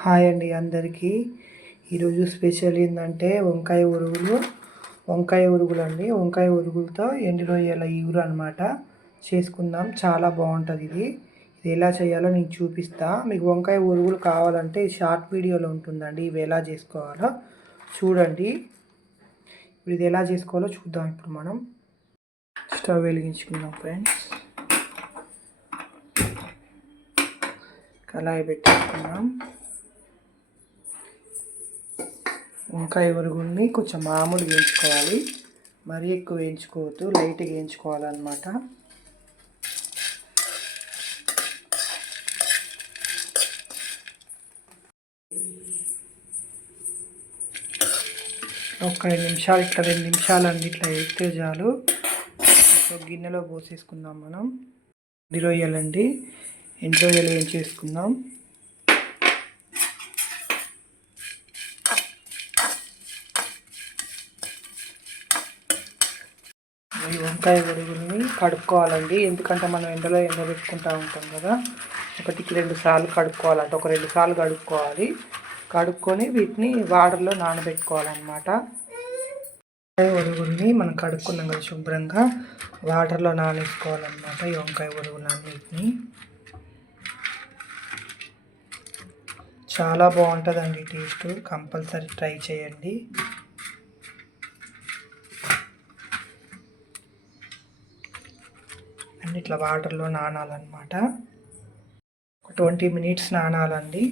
Hi అండి అందరికీ. ఈరోజు స్పెషల్ ఏంటంటే వంకాయ ఉరుగులు. వంకాయ ఉరుగులు అండి వంకాయ ఉరుగులతో ఎండిలో రొయ్యల ఈగురు అనమాట చేసుకుందాం. చాలా బాగుంటుంది ఇది. ఇది ఎలా చేయాలో నేను చూపిస్తా. మీకు వంకాయ ఉరుగులు కావాలంటే షార్ట్ వీడియోలో ఉంటుందండి. ఇవి ఎలా చేసుకోవాలో చూడండి. ఇప్పుడు ఇది ఎలా చేసుకోవాలో చూద్దాం ఇప్పుడు మనం. స్టవ్ వెలిగించుకుందాం ఫ్రెండ్స్. కళాయి పెట్టేసుకుందాం వంకాయ ఉరుగుల్ని కొంచెం మామూలు వేయించుకోవాలి. మరీ ఎక్కువ వేయించుకోవద్దు. లైట్గా వేయించుకోవాలన్నమాట. ఒక రెండు నిమిషాలు ఇట్లా రెండు నిమిషాలు అండి ఇట్లా వేస్తే చాలు. గిన్నెలో పోసేసుకుందాం మనం. ఎండి రొయ్యలండి. ఎండి రొయ్యలు ఏం చేసుకుందాం ఈ వంకాయ గొడుగుల్ని కడుక్కోవాలండి. ఎందుకంటే మనం ఎండలో ఎండబెట్టుకుంటూ ఉంటాం కదా. ఒకటికి రెండు సార్లు కడుక్కోవాలంట. ఒక రెండు సార్లు కడుక్కోవాలి. కడుక్కొని వీటిని వాటర్లో నానబెట్టుకోవాలన్నమాట. వంకాయ ఒరుగుల్ని మనం కడుక్కున్నాం కదా శుభ్రంగా. వాటర్లో నానేసుకోవాలన్నమాట ఈ వంకాయ ఒరుగులన్నిటిని చాలా బాగుంటుందండి టేస్ట్. కంపల్సరీ ట్రై చేయండి. ఇట్లా వాటర్లో నానాలన్నమాట. ఒక ట్వంటీ మినిట్స్ నానాలండి.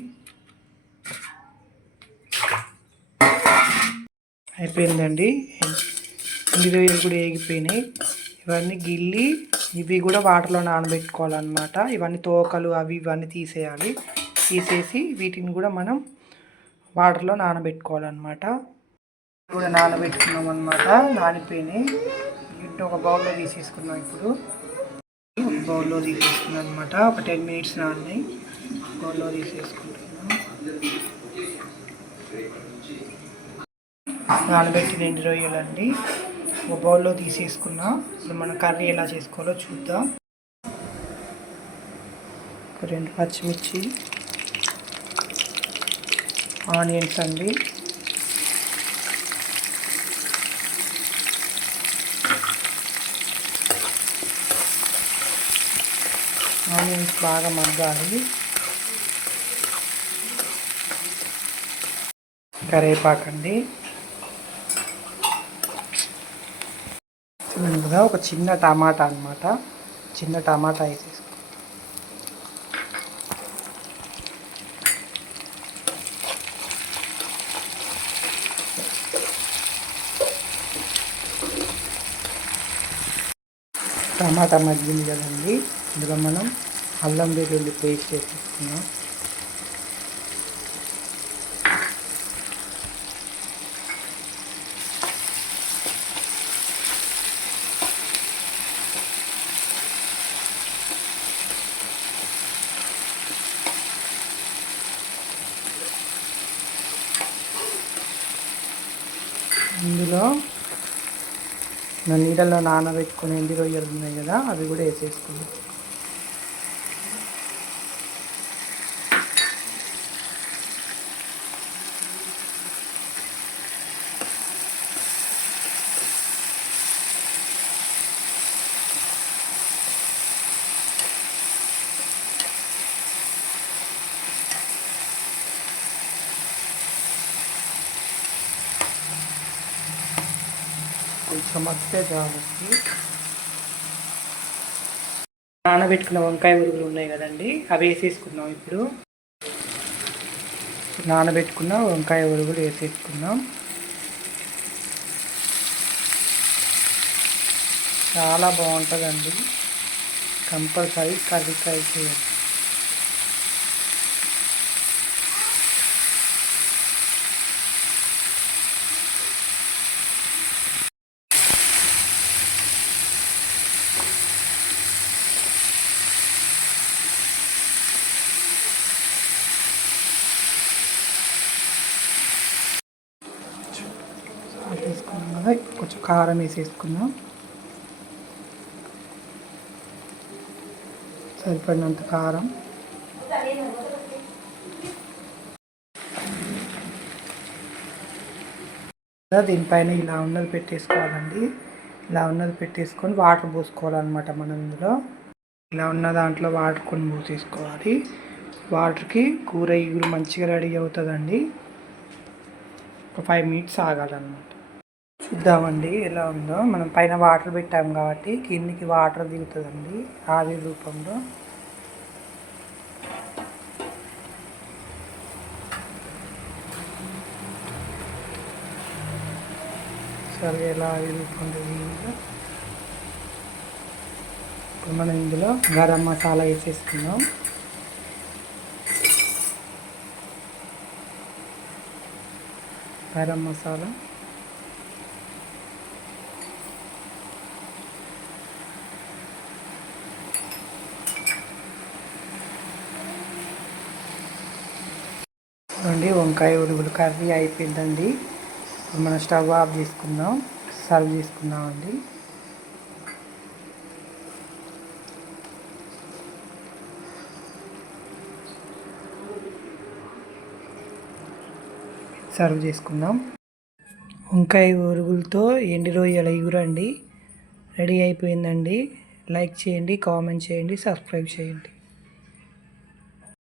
అయిపోయిందండి. ఎండి కూడా వేగిపోయినాయి ఇవన్నీ గిల్లి ఇవి కూడా వాటర్లో నానబెట్టుకోవాలన్నమాట. ఇవన్నీ తోకలు అవి ఇవన్నీ తీసేయాలి. తీసేసి వీటిని కూడా మనం వాటర్లో నానబెట్టుకోవాలన్నమాట. కూడా నానబెట్టుకున్నాం అనమాట నానిపోయినాయి. వీటిని ఒక బౌల్లో తీసేసుకున్నాం ఇప్పుడు. బౌల్లో తీసేసుకున్నాం అనమాట ఒక టెన్ మినిట్స్ నాని బౌల్లో తీసేసుకుంటున్నాం నానబెట్టిన ఎండు రొయ్యలండి. ఒక బౌల్లో తీసేసుకున్నా. ఇప్పుడు మనం కర్రీ ఎలా చేసుకోవాలో చూద్దాం. ఒక రెండు పచ్చిమిర్చి ఆనియన్స్ అండి. ఆనియన్స్ బాగా మగ్గాలి. కరేపాకండి చూడండి ఒక చిన్న టమాటా అనమాట చిన్న టమాటా వేసేసుకో టమాటా మగ్గింది కదండి. ఇందులో మనం అల్లం వెల్లుల్లి పేస్ట్ వేసేసుకున్నాం. ఇందులో నా నీళ్ళలో నానబెట్టుకుని ఎండి రొయ్యలు ఉన్నాయి కదా అవి కూడా వేసేసుకున్నాం కొంచెం మగ్గితే నానబెట్టుకున్న వంకాయ ఉరుగులు ఉన్నాయి కదండి అవి వేసేసుకున్నాం ఇప్పుడు. నానబెట్టుకున్న వంకాయ ఉరుగులు వేసేసుకున్నాం చాలా బాగుంటుందండి. కంపల్సరీ కర్రీ ట్రై చేయండి. కారం వేసేసుకుందాం. సరిపడినంత కారం. దీనిపైన ఇలా ఉన్నది పెట్టేసుకోవాలండి. ఇలా ఉన్నది పెట్టేసుకొని వాటర్ పోసుకోవాలన్నమాట మనం ఇందులో. ఇలా ఉన్న దాంట్లో వాటర్ కొన్ని పోసేసుకోవాలి. వాటర్కి కూర ఇగురు మంచిగా రెడీ అవుతుందండి. ఒక ఫైవ్ మినిట్స్ ఆగాలన్నమాట. చూద్దామండి ఎలా ఉందో. మనం పైన వాటర్ పెట్టాం కాబట్టి కిందికి వాటర్ దిగుతుందండి ఆవిరి రూపంలో. సరే ఎలా ఆవిరి రూపంలో దిగిందో. ఇప్పుడు మనం ఇందులో గరం మసాలా వేసేసుకుందాం. గరం మసాలా. చూడండి వంకాయ ఉడుగులు కర్రీ అయిపోయిందండి. ఇప్పుడు మనం స్టవ్ ఆఫ్ చేసుకుందాం సర్వ్ చేసుకుందామండి. సర్వ్ చేసుకుందాం. వంకాయ ఉరుగులతో ఎండి రొయ్యల ఇగురండి రెడీ అయిపోయిందండి. లైక్ చేయండి కామెంట్ చేయండి సబ్స్క్రైబ్ చేయండి.